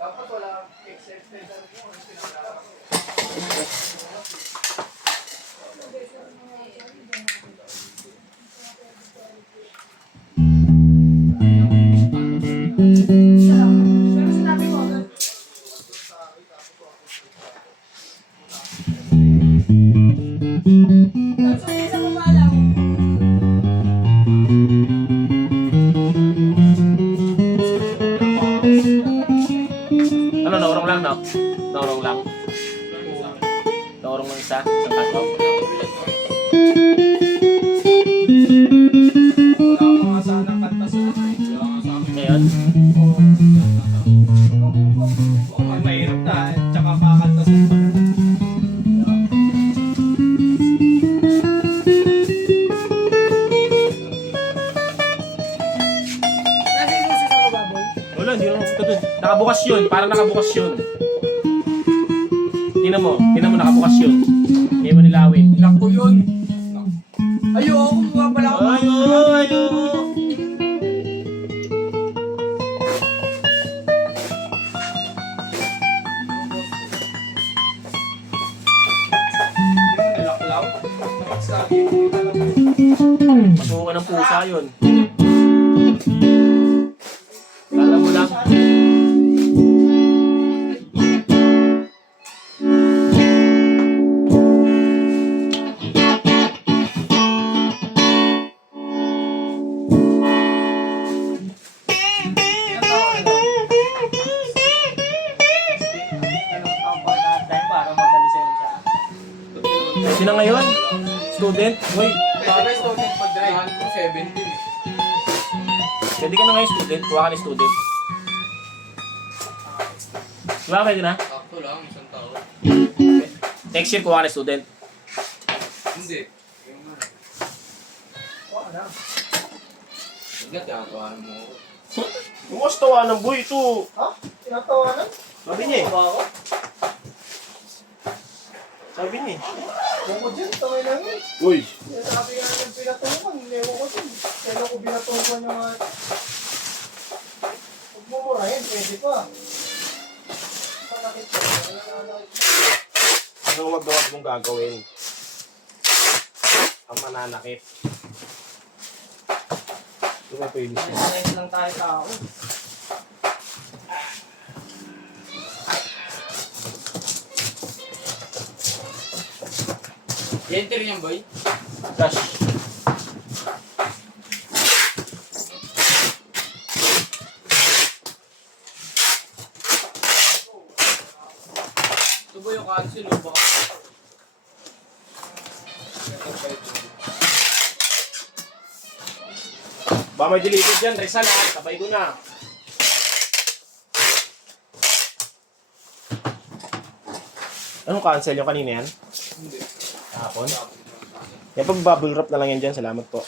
Dapat wala excepted mo ang pinag-aaral. Ano, naurong lang, no? Naurong lang. Naurong lang isa, isang kato. Wala mga sanang kanta sa Ngayon, mahirap na, tsaka kakanta sa wala, hindi lang ito dun. Nakabukas yun, parang nakabukas yun. Tingnan mo, nakabukas yun. Hindi mo nilawin. Ilang ko yun. Ayoko, mga pala ako. Ayo. Nilaklaw. Masukan ng pusa yun. Kala mo lang. Sino ngayon? Student? Uy, Para student mag-drive. Ko 17 eh. pwede ka na ngayon student. Kuha ka ni student. Diba pwede na? Sakto lang, isang taon. Next year kuha ka ni student. Hindi. Yung nga. Wala na. Hindi, tinatawanan mo ako. Bukas tawanan boy ito. Ha? Tinatawanan? Sabi niya eh. Ba ako? Sabi niya eh. Ewan ko dyan, taway lang yun. Uy. Sabi nga ng pinatungan, ewan ko dyan. Kailan ko pinatungan yung mga... Huwag mo murahin, pwede pa. Panakit ko. Anong wag mong gagawin? Ang mananakit. Ito may pwede siya. Nice lang tayo tao. Enter yan, boy. Flash. Ito ba yung cancel o baka? Ba may delivered dyan, Rizal ha. Sabay ko na. Anong cancel yung kanina yan? Hindi. Hapon? Yan pag bubble wrap na lang yan dyan. Salamat po.